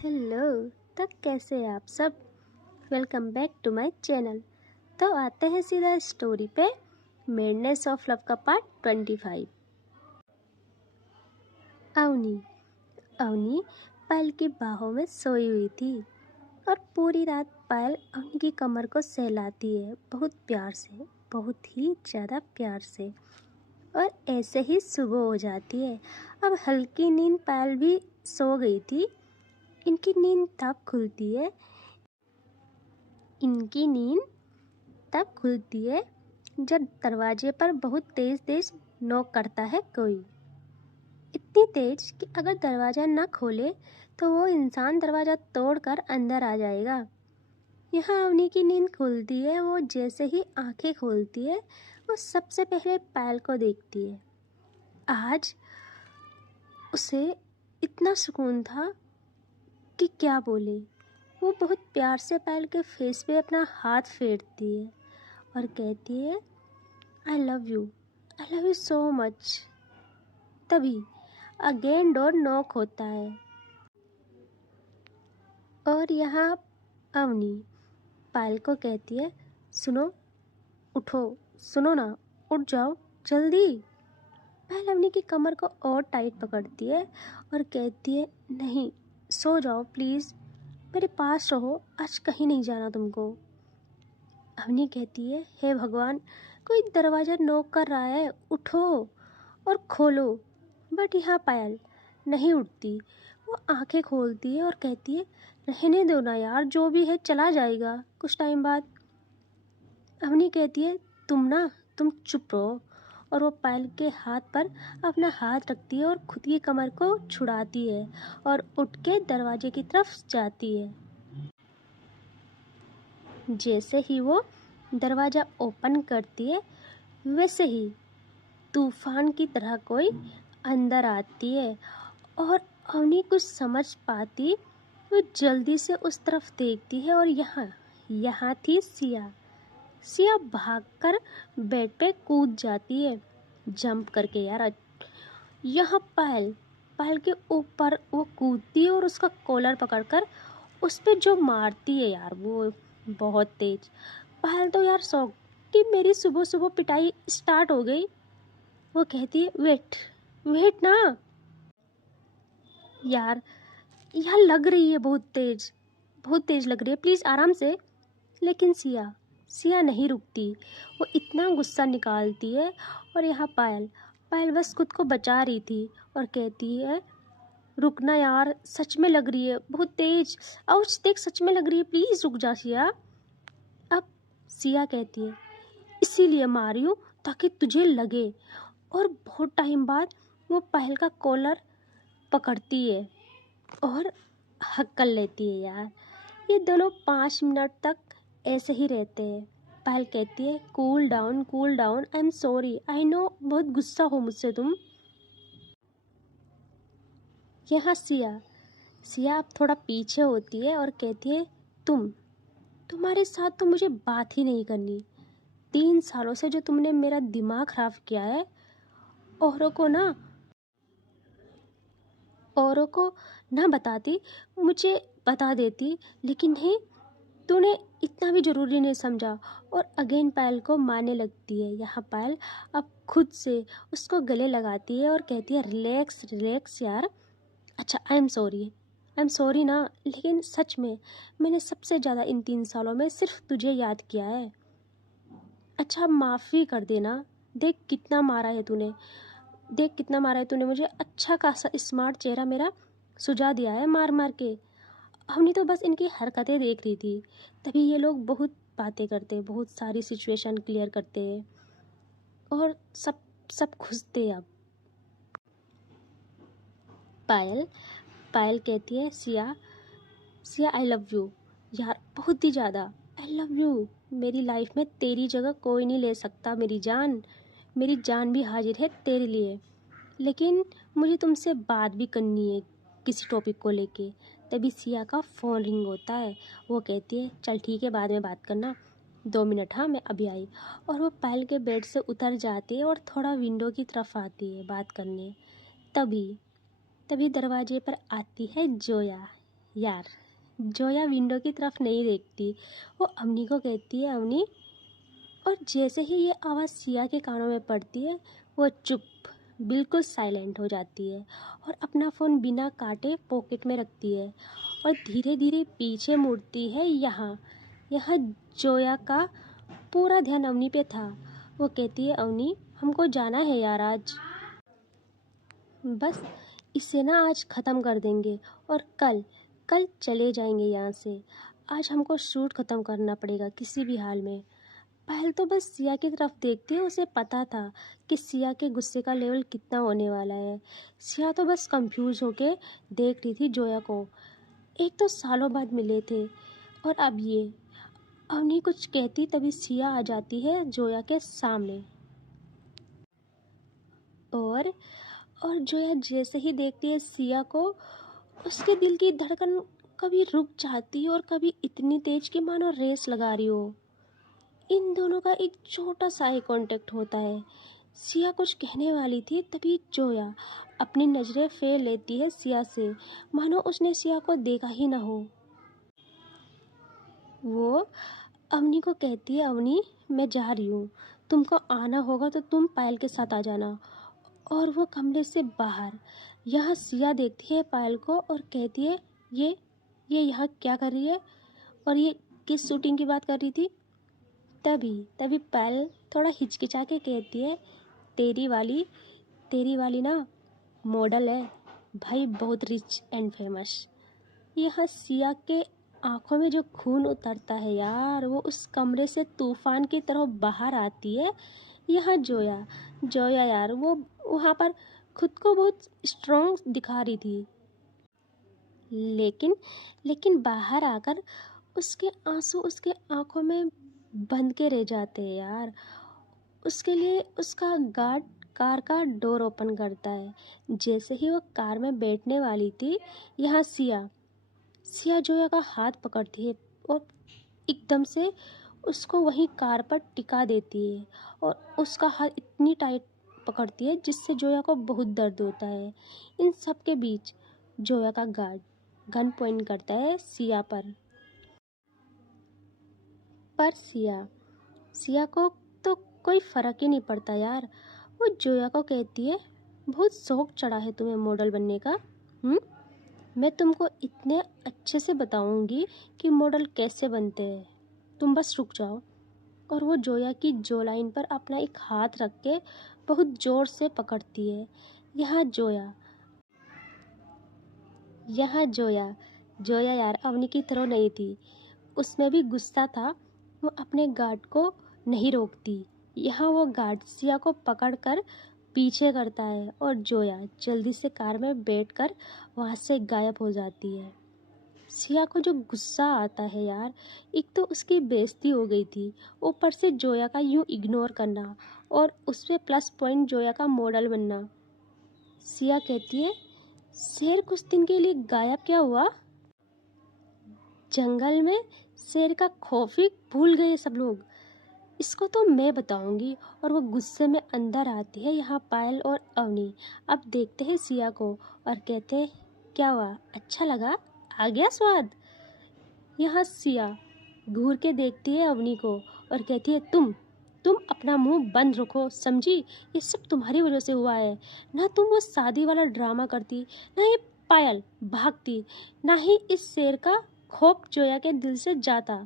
Hello. तो कैसे हैं आप सब? Welcome back to my channel. तो आते हैं सीधा स्टोरी पे। मेडनेस ऑफ लव का पार्ट 25। अवनी अवनी पायल की बाहों में सोई हुई थी और पूरी रात पायल अवनी की कमर को सहलाती है, बहुत प्यार से, बहुत ही ज़्यादा प्यार से। और ऐसे ही सुबह हो जाती है। अब हल्की नींद पायल भी सो गई थी। इनकी नींद तब खुलती है जब दरवाजे पर बहुत तेज तेज नॉक करता है कोई। इतनी तेज कि अगर दरवाज़ा न खोले तो वो इंसान दरवाज़ा तोड़कर अंदर आ जाएगा। यहाँ अवनी की नींद खुलती है। वो जैसे ही आंखें खोलती है वो सबसे पहले पायल को देखती है। आज उसे इतना सुकून था कि क्या बोले। वो बहुत प्यार से पायल के फेस पे अपना हाथ फेरती है और कहती है I love you so much. तभी अगेन डोर नॉक होता है और यहाँ अवनी पायल को कहती है सुनो, उठो, सुनो ना, उठ जाओ जल्दी। पायल अवनी की कमर को और टाइट पकड़ती है और कहती है नहीं, सो जाओ प्लीज़, मेरे पास रहो, आज कहीं नहीं जाना तुमको। अवनी कहती है हे भगवान, कोई दरवाज़ा नॉक कर रहा है, उठो और खोलो। बट यहाँ पायल नहीं उठती। वो आंखें खोलती है और कहती है रहने दो ना यार, जो भी है चला जाएगा कुछ टाइम बाद। अवनी कहती है तुम चुप रहो। और वो पायल के हाथ पर अपना हाथ रखती है और खुद की कमर को छुड़ाती है और उठ के दरवाजे की तरफ जाती है। जैसे ही वो दरवाज़ा ओपन करती है वैसे ही तूफान की तरह कोई अंदर आती है और अवनी कुछ समझ पाती वो जल्दी से उस तरफ देखती है और यहाँ थी सिया भागकर बेड पे कूद जाती है, जंप करके यार। यहाँ पायल के ऊपर वो कूदती है और उसका कॉलर पकड़कर उस पे जो मारती है यार वो बहुत तेज। पायल तो यार शौक कि मेरी सुबह सुबह पिटाई स्टार्ट हो गई। वो कहती है वेट ना यार, यहाँ लग रही है बहुत तेज लग रही है, प्लीज़ आराम से। लेकिन सिया नहीं रुकती। वो इतना गुस्सा निकालती है और यहाँ पायल बस खुद को बचा रही थी और कहती है रुकना यार, सच में लग रही है बहुत तेज। आउच देख, सच में लग रही है, प्लीज़ रुक जा सिया। अब सिया कहती है इसीलिए मारी हूँ ताकि तुझे लगे। और बहुत टाइम बाद वो पायल का कॉलर पकड़ती है और हक कर लेती है यार। ये दोनों 5 मिनट तक ऐसे ही रहते हैं। पायल कहती है cool down, I am sorry, I know बहुत गुस्सा हो मुझसे तुम। यहाँ सिया अब थोड़ा पीछे होती है और कहती है तुम्हारे साथ तो मुझे बात ही नहीं करनी। 3 सालों से जो तुमने मेरा दिमाग खराब किया है, औरों को ना बताती, मुझे बता देती, लेकिन नहीं, तूने इतना भी ज़रूरी नहीं समझा। और अगेन पायल को मारने लगती है। यहाँ पायल अब खुद से उसको गले लगाती है और कहती है रिलैक्स यार। अच्छा आई एम सॉरी ना, लेकिन सच में मैंने सबसे ज़्यादा इन 3 सालों में सिर्फ तुझे याद किया है। अच्छा माफ़ी कर देना। देख कितना मारा है तूने मुझे। अच्छा खासा स्मार्ट चेहरा मेरा सुझा दिया है मार मार के। हमने तो बस इनकी हरकतें देख रही थी। तभी ये लोग बहुत बातें करते, बहुत सारी सिचुएशन क्लियर करते हैं और सब खुश थे। अब पायल कहती है सिया आई लव यू यार, बहुत ही ज़्यादा आई लव यू। मेरी लाइफ में तेरी जगह कोई नहीं ले सकता। मेरी जान भी हाजिर है तेरे लिए। लेकिन मुझे तुमसे बात भी करनी है किसी टॉपिक को लेके। तभी सिया का फ़ोन रिंग होता है। वो कहती है चल ठीक है, बाद में बात करना, 2 मिनट, हाँ मैं अभी आई। और वो पायल के बेड से उतर जाती है और थोड़ा विंडो की तरफ आती है बात करने। तभी दरवाजे पर आती है जोया। यार जोया विंडो की तरफ नहीं देखती, वो अवनी को कहती है अवनी। और जैसे ही ये आवाज़ सिया के कानों में पड़ती है वो चुप, बिल्कुल साइलेंट हो जाती है और अपना फ़ोन बिना काटे पॉकेट में रखती है और धीरे धीरे पीछे मुड़ती है। यहाँ यहाँ जोया का पूरा ध्यान अवनी पे था। वो कहती है अवनी हमको जाना है यार आज, बस इसे ना आज ख़त्म कर देंगे और कल कल चले जाएंगे यहाँ से। आज हमको शूट ख़त्म करना पड़ेगा किसी भी हाल में। पायल तो बस सिया की तरफ देखती है, उसे पता था कि सिया के गुस्से का लेवल कितना होने वाला है। सिया तो बस कंफ्यूज होके देख रही थी जोया को। एक तो सालों बाद मिले थे और अब ये। अवनी कुछ कहती तभी सिया आ जाती है जोया के सामने और जोया जैसे ही देखती है सिया को, उसके दिल की धड़कन कभी रुक जाती है और कभी इतनी तेज कि मानो रेस लगा रही हो। इन दोनों का एक छोटा सा आई कांटेक्ट होता है। सिया कुछ कहने वाली थी तभी जोया अपनी नज़रें फेर लेती है सिया से, मानो उसने सिया को देखा ही ना हो। वो अवनी को कहती है अवनी मैं जा रही हूँ, तुमको आना होगा तो तुम पायल के साथ आ जाना। और वो कमरे से बाहर। यहाँ सिया देखती है पायल को और कहती है ये यहाँ क्या कर रही है और ये किस शूटिंग की बात कर रही थी। तभी तभी पायल थोड़ा हिचकिचा के कहती है तेरी वाली ना मॉडल है भाई, बहुत रिच एंड फेमस। यहाँ सिया के आंखों में जो खून उतरता है यार, वो उस कमरे से तूफान की तरह बाहर आती है। यहाँ जोया जोया यार वो वहाँ पर खुद को बहुत स्ट्रॉन्ग दिखा रही थी, लेकिन बाहर आकर उसके आंसू उसके आंखों में बंद के रह जाते हैं यार। उसके लिए उसका गार्ड कार का डोर ओपन करता है। जैसे ही वो कार में बैठने वाली थी, यहाँ सिया जोया का हाथ पकड़ती है और एकदम से उसको वहीं कार पर टिका देती है और उसका हाथ इतनी टाइट पकड़ती है जिससे जोया को बहुत दर्द होता है। इन सब के बीच जोया का गार्ड गन पॉइंट करता है सिया पर। सिया को तो कोई फ़र्क ही नहीं पड़ता यार। वो जोया को कहती है बहुत शौक चढ़ा है तुम्हें मॉडल बनने का। मैं तुमको इतने अच्छे से बताऊंगी कि मॉडल कैसे बनते हैं, तुम बस रुक जाओ। और वो जोया की जो लाइन पर अपना एक हाथ रख के बहुत ज़ोर से पकड़ती है। यहाँ जोया जोया यार अवनी की तरह नहीं थी, उसमें भी गुस्सा था। वो अपने गार्ड को नहीं रोकती। यहाँ वो गार्ड सिया को पकड़कर पीछे करता है और जोया जल्दी से कार में बैठकर वहाँ से गायब हो जाती है। सिया को जो गुस्सा आता है यार, एक तो उसकी बेइज्जती हो गई थी, ऊपर से जोया का यूँ इग्नोर करना और उस पर प्लस पॉइंट जोया का मॉडल बनना। सिया कहती है शेर कुछ दिन के लिए गायब क्या हुआ? जंगल में शेर का खौफ ही भूल गए सब लोग, इसको तो मैं बताऊंगी। और वो गुस्से में अंदर आती है यहाँ पायल और अवनी। अब देखते हैं सिया को और कहते हैं क्या हुआ, अच्छा लगा, आ गया स्वाद। यहाँ सिया घूर के देखती है अवनी को और कहती है तुम अपना मुंह बंद रखो, समझी? ये सब तुम्हारी वजह से हुआ है। ना तुम वो शादी वाला ड्रामा करती, ना ये पायल भागती, ना ही इस शेर का खौफ जोया के दिल से जाता।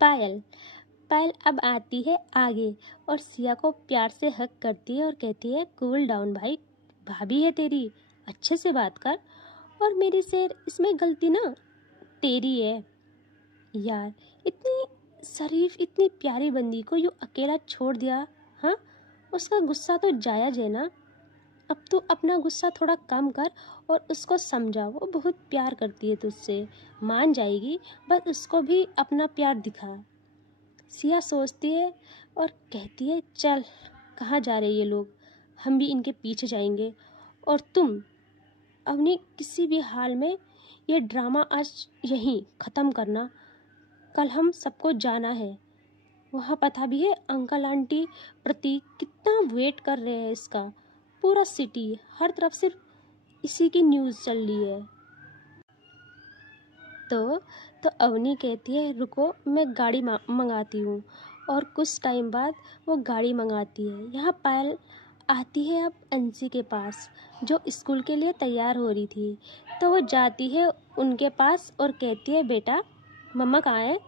पायल पायल अब आती है आगे और सिया को प्यार से हक करती है और कहती है कूल डाउन भाई, भाभी है तेरी, अच्छे से बात कर। और मेरी शेर इसमें गलती ना तेरी है यार, इतनी शरीफ इतनी प्यारी बंदी को यूँ अकेला छोड़ दिया। हाँ, उसका गुस्सा तो जायज़ है ना। अब तू अपना गुस्सा थोड़ा कम कर और उसको समझा, वो बहुत प्यार करती है तुझसे, मान जाएगी, बस उसको भी अपना प्यार दिखा। सिया सोचती है और कहती है चल, कहाँ जा रहे ये लोग, हम भी इनके पीछे जाएंगे। और तुम अपनी किसी भी हाल में ये ड्रामा आज यहीं ख़त्म करना, कल हम सबको जाना है। वहाँ पता भी है अंकल आंटी प्रतीक कितना वेट कर रहे हैं इसका, पूरा सिटी हर तरफ सिर्फ इसी की न्यूज़ चल रही है। तो अवनी कहती है रुको मैं गाड़ी मंगाती हूँ, और कुछ टाइम बाद वो गाड़ी मंगाती है। यहाँ पायल आती है अब अंशी के पास, जो स्कूल के लिए तैयार हो रही थी। तो वो जाती है उनके पास और कहती है बेटा मम्मा कहाँ है?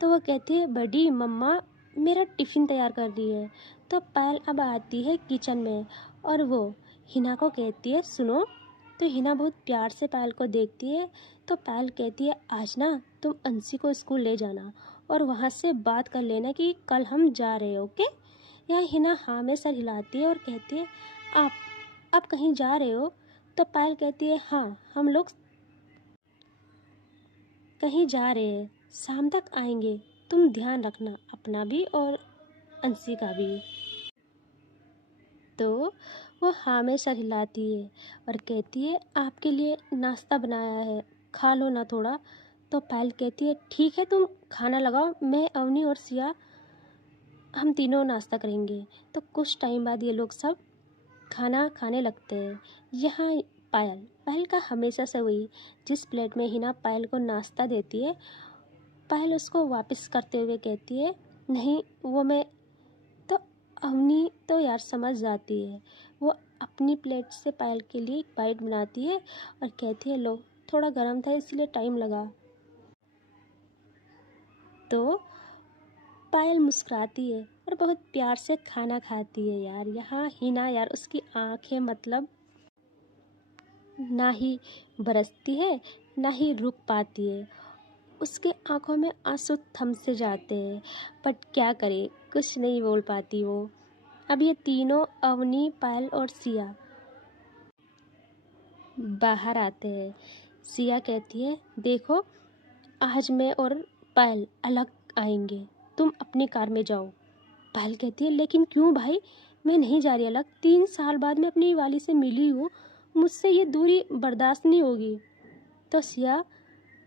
तो वो कहती है बड़ी मम्मा मेरा टिफ़िन तैयार कर रही है। तो पायल अब आती है किचन में और वो हिना को कहती है सुनो। तो हिना बहुत प्यार से पायल को देखती है। तो पायल कहती है आज ना तुम अंशी को स्कूल ले जाना और वहाँ से बात कर लेना कि कल हम जा रहे हैं, ओके? यह हिना हाँ में सर हिलाती है और कहती है आप कहीं जा रहे हो? तो पायल कहती है हाँ हम लोग कहीं जा रहे हैं, शाम तक आएंगे, तुम ध्यान रखना अपना भी और अंशी का भी। तो वो हाँ में सर हिलाती है और कहती है आपके लिए नाश्ता बनाया है, खा लो ना थोड़ा। तो पायल कहती है ठीक है तुम खाना लगाओ, मैं अवनी और सिया हम तीनों नाश्ता करेंगे। तो कुछ टाइम बाद ये लोग सब खाना खाने लगते हैं। यहाँ पायल पायल का हमेशा से वही, जिस प्लेट में हिना पायल को नाश्ता देती है, पायल उसको वापस करते हुए कहती है नहीं वो मैं। तो अवनी तो यार समझ जाती है, वो अपनी प्लेट से पायल के लिए एक बाइट बनाती है और कहती है लो थोड़ा गर्म था इसलिए टाइम लगा। तो पायल मुस्कुराती है और बहुत प्यार से खाना खाती है। यार यहाँ हिना यार उसकी आंखें मतलब ना ही बरसती है ना ही रुक पाती है, उसके आंखों में आंसू थम से जाते हैं। बट क्या करे, कुछ नहीं बोल पाती वो। अब ये तीनों अवनी पायल और सिया बाहर आते हैं। सिया कहती है देखो आज मैं और पायल अलग आएंगे, तुम अपनी कार में जाओ। पायल कहती है लेकिन क्यों भाई, मैं नहीं जा रही अलग, 3 साल बाद मैं अपनी वाली से मिली हूँ, मुझसे ये दूरी बर्दाश्त नहीं होगी। तो सिया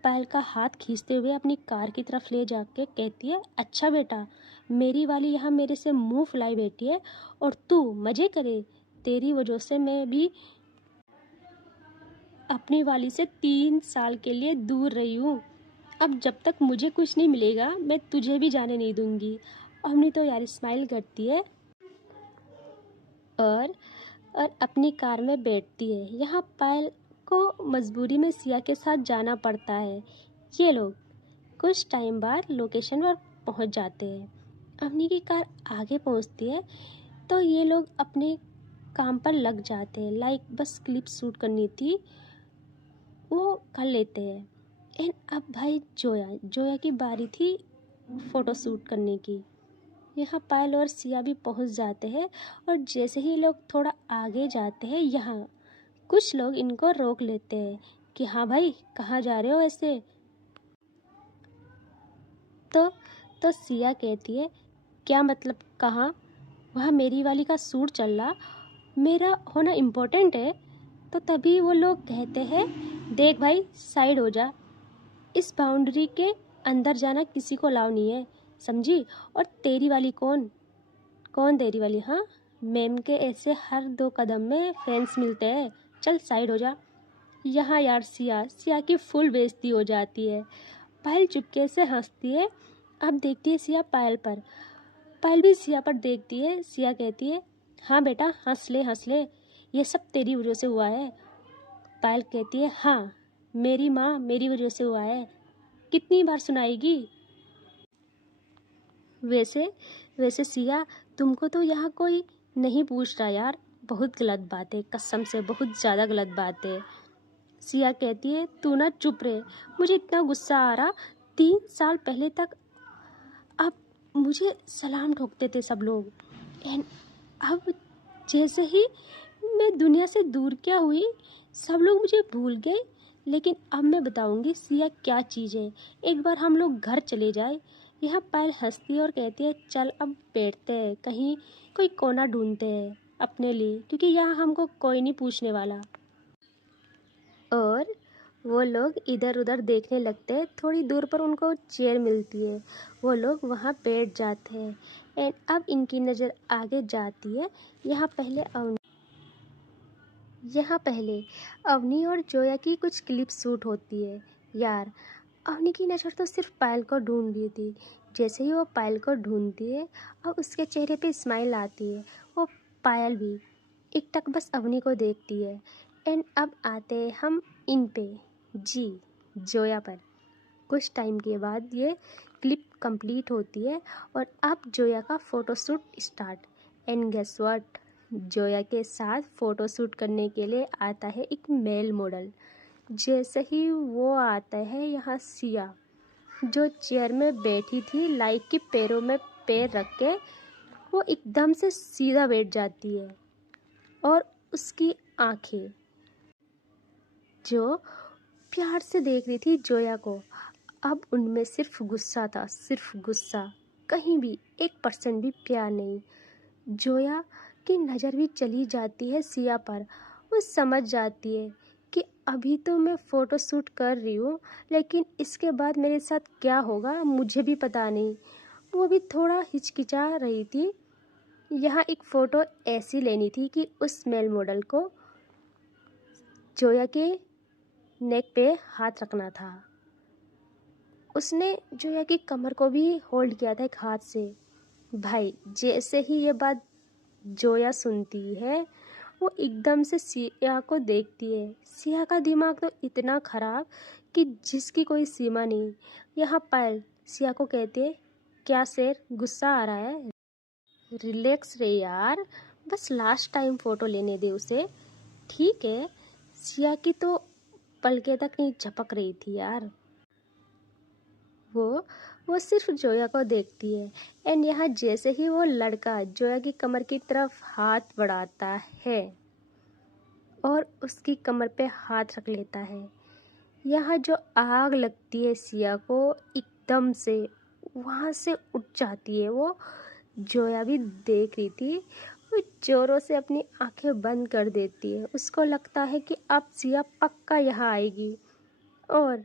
पायल का हाथ खींचते हुए अपनी कार की तरफ ले जाके कहती है अच्छा बेटा, मेरी वाली यहाँ मेरे से मुंह फुलाई बैठी है और तू मज़े करे, तेरी वजह से मैं भी अपनी वाली से 3 साल के लिए दूर रही हूँ। अब जब तक मुझे कुछ नहीं मिलेगा मैं तुझे भी जाने नहीं दूंगी। अवनी तो यार स्माइल करती है और अपनी कार में बैठती है। यहाँ पायल को मजबूरी में सिया के साथ जाना पड़ता है। ये लोग कुछ टाइम बाद लोकेशन पर पहुँच जाते हैं। अवनी की कार आगे पहुँचती है तो ये लोग अपने काम पर लग जाते हैं। लाइक बस क्लिप शूट करनी थी वो कर लेते हैं। एंड अब भाई जोया की बारी थी फ़ोटो शूट करने की। यहाँ पायल और सिया भी पहुँच जाते हैं और जैसे ही लोग थोड़ा आगे जाते हैं यहाँ कुछ लोग इनको रोक लेते हैं कि हाँ भाई कहाँ जा रहे हो ऐसे। तो सिया कहती है क्या मतलब कहाँ, वहाँ मेरी वाली का शूट चल रहा, मेरा होना इम्पोर्टेंट है। तो तभी वो लोग कहते हैं देख भाई साइड हो जा, इस बाउंड्री के अंदर जाना किसी को अलाउ नहीं है, समझी? और तेरी वाली कौन कौन तेरी वाली, हाँ मैम के ऐसे हर 2 कदम में फैंस मिलते हैं, चल साइड हो जा। यहाँ यार सिया की फुल बेइज्जती हो जाती है। पायल चुपके से हंसती है। अब देखती है सिया पायल पर, पायल भी सिया पर देखती है। सिया कहती है हाँ बेटा हंस ले, ये सब तेरी वजह से हुआ है। पायल कहती है हाँ मेरी माँ मेरी वजह से हुआ है, कितनी बार सुनाएगी। वैसे वैसे सिया तुमको तो यहाँ कोई नहीं पूछ रहा यार, बहुत गलत बात है, कसम से बहुत ज़्यादा गलत बात है। सिया कहती है तू ना चुप रहे, मुझे इतना गुस्सा आ रहा, 3 साल पहले तक अब मुझे सलाम ठोकते थे सब लोग, एंड अब जैसे ही मैं दुनिया से दूर क्या हुई सब लोग मुझे भूल गए। लेकिन अब मैं बताऊंगी सिया क्या चीज़ है, एक बार हम लोग घर चले जाए। यहाँ पायल हंसती है और कहती है चल अब बैठते हैं, कहीं कोई कोना ढूंढते हैं अपने लिए, क्योंकि यहाँ हमको कोई नहीं पूछने वाला। और वो लोग इधर उधर देखने लगते हैं। थोड़ी दूर पर उनको चेयर मिलती है, वो लोग वहाँ बैठ जाते हैं। एंड अब इनकी नज़र आगे जाती है। यहाँ पहले यहाँ पहले अवनी और जोया की कुछ क्लिप शूट होती है। यार, अवनी की नज़र तो सिर्फ पायल को ढूंढ रही थी। जैसे ही वो पायल को ढूंढती है और उसके चेहरे पे स्माइल आती है, वो पायल भी एकटक बस अवनी को देखती है। एंड अब आते हैं हम इन पे, जी, जोया पर। कुछ टाइम के बाद ये क्लिप कंप्लीट होती है और अब जोया का photoshoot start. And guess what, Zoya के साथ फ़ोटोशूट करने के लिए आता है एक मेल मॉडल। जैसे ही वो आता है, यहाँ सिया जो चेयर में बैठी थी लाइक की पैरों में पैर रख के, वो एकदम से सीधा बैठ जाती है और उसकी आंखें जो प्यार से देख रही थी जोया को, अब उनमें सिर्फ गुस्सा था, सिर्फ गुस्सा, कहीं भी 1% भी प्यार नहीं। जोया की नज़र भी चली जाती है सिया पर। वो समझ जाती है कि अभी तो मैं फ़ोटो शूट कर रही हूँ, लेकिन इसके बाद मेरे साथ क्या होगा मुझे भी पता नहीं। वो भी थोड़ा हिचकिचा रही थी। यहाँ एक फ़ोटो ऐसी लेनी थी कि उस मेल मॉडल को जोया के नेक पे हाथ रखना था। उसने जोया की कमर को भी होल्ड किया था एक हाथ से। भाई, जैसे ही ये बात जोया सुनती है, वो एकदम से सिया को देखती है। सिया का दिमाग तो इतना ख़राब कि जिसकी कोई सीमा नहीं। यहाँ पायल सिया को कहते है, क्या शेर, गुस्सा आ रहा है? रिलैक्स रे यार, बस लास्ट टाइम फ़ोटो लेने दे उसे, ठीक है। सिया की तो पलके तक नहीं झपक रही थी यार। वो सिर्फ जोया को देखती है। एंड यहाँ जैसे ही वो लड़का जोया की कमर की तरफ हाथ बढ़ाता है और उसकी कमर पे हाथ रख लेता है, यहाँ जो आग लगती है सिया को, एकदम से वहाँ से उठ जाती है। वो जोया भी देख रही थी। वो जोरों से अपनी आंखें बंद कर देती है। उसको लगता है कि अब सिया पक्का यहाँ आएगी और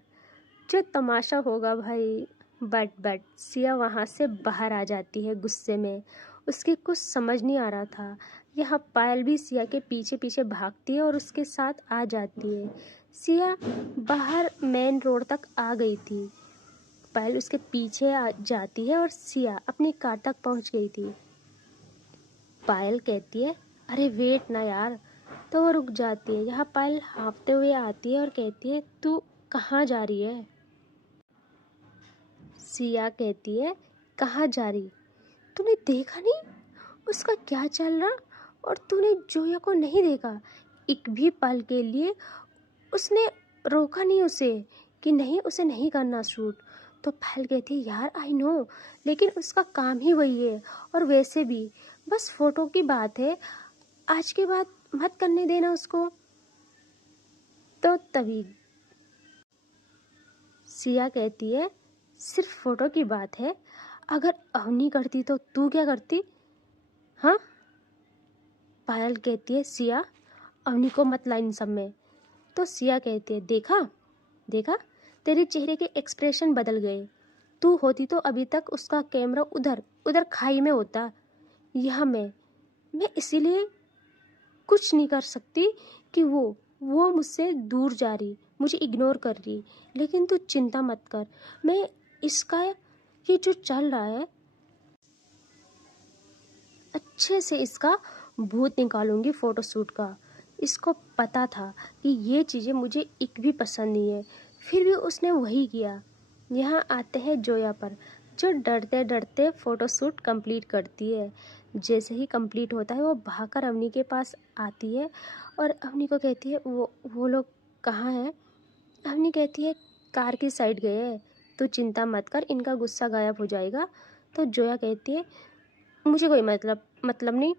जो तमाशा होगा भाई। बट सिया वहाँ से बाहर आ जाती है गुस्से में। उसके कुछ समझ नहीं आ रहा था। यहाँ पायल भी सिया के पीछे पीछे भागती है और उसके साथ आ जाती है। सिया बाहर मेन रोड तक आ गई थी। पायल उसके पीछे आ जाती है और सिया अपनी कार तक पहुँच गई थी। पायल कहती है, अरे वेट ना यार, तो वो रुक जाती है। यहाँ पायल हाँफते हुए आती है और कहती है, तू कहाँ जा रही है? सिया कहती है, कहाँ जा रही? तूने देखा नहीं उसका क्या चल रहा? और तूने जोया को नहीं देखा? एक भी पल के लिए उसने रोका नहीं उसे कि नहीं, उसे नहीं करना शूट। तो पहल कहती है, यार आई नो, लेकिन उसका काम ही वही है। और वैसे भी बस फोटो की बात है, आज के बाद मत करने देना उसको। तो तभी सिया कहती है, सिर्फ फोटो की बात है, अगर अवनी करती तो तू क्या करती? हाँ? पायल कहती है, सिया अवनी को मत ला इन सब में। तो सिया कहती है, देखा देखा, तेरे चेहरे के एक्सप्रेशन बदल गए। तू होती तो अभी तक उसका कैमरा उधर उधर खाई में होता। यह मैं इसीलिए कुछ नहीं कर सकती कि वो मुझसे दूर जा रही, मुझे इग्नोर कर रही। लेकिन तू चिंता मत कर, मैं इसका ये जो चल रहा है अच्छे से इसका भूत निकालूंगी फ़ोटोशूट का। इसको पता था कि ये चीज़ें मुझे एक भी पसंद नहीं है, फिर भी उसने वही किया। यहाँ आते हैं जोया पर, जो डरते डरते फ़ोटोशूट कंप्लीट करती है। जैसे ही कंप्लीट होता है, वो भागकर अवनी के पास आती है और अवनी को कहती है, वो लोग कहाँ हैं? अवनी कहती है, कार की साइड गए हैं, तो चिंता मत कर, इनका गुस्सा गायब हो जाएगा। तो जोया कहती है, मुझे कोई मतलब नहीं,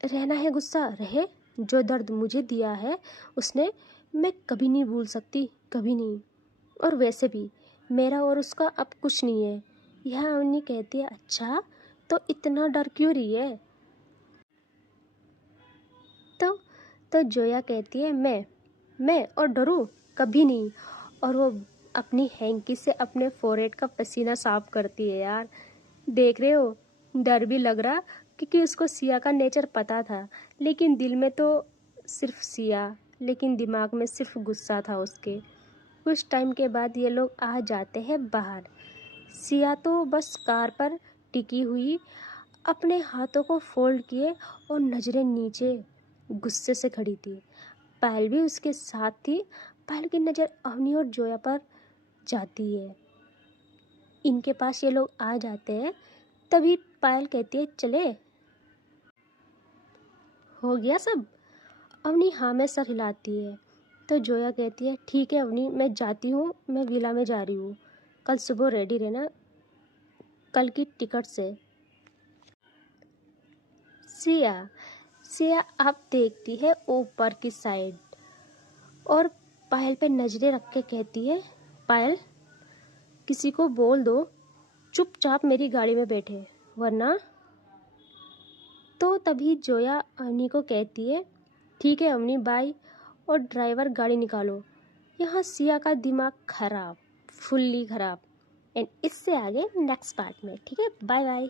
रहना है गुस्सा रहे। जो दर्द मुझे दिया है उसने, मैं कभी नहीं भूल सकती, कभी नहीं। और वैसे भी मेरा और उसका अब कुछ नहीं है। यह अवनी कहती है, अच्छा तो इतना डर क्यों रही है? तो जोया कहती है, मैं और डरूं? कभी नहीं। और वो अपनी हैंकी से अपने फोरहेड का पसीना साफ करती है। यार देख रहे हो, डर भी लग रहा, क्योंकि उसको सिया का नेचर पता था, लेकिन दिल में तो सिर्फ सिया, लेकिन दिमाग में सिर्फ गुस्सा था उसके। कुछ टाइम के बाद ये लोग आ जाते हैं बाहर। सिया तो बस कार पर टिकी हुई अपने हाथों को फोल्ड किए और नज़रें नीचे गुस्से से खड़ी थी। पायल भी उसके साथ थी। पायल की नज़र अवनी और जोया पर जाती है। इनके पास ये लोग आ जाते हैं। तभी पायल कहती है चले, हो गया सब। अवनी हाँ में सर हिलाती है। तो जोया कहती है ठीक है अवनी, मैं जाती हूँ, मैं विला में जा रही हूँ, कल सुबह रेडी रहना कल की टिकट से। सिया सिया आप देखती है ऊपर की साइड और पायल पे नजरें रख के कहती है पायल किसी को बोल दो चुपचाप मेरी गाड़ी में बैठे, वरना। तो तभी जोया अवनी को कहती है ठीक है अवनी बाय, और ड्राइवर गाड़ी निकालो। यहाँ सिया का दिमाग खराब, फुल्ली खराब। एंड इससे आगे नेक्स्ट पार्ट में। ठीक है, बाय बाय।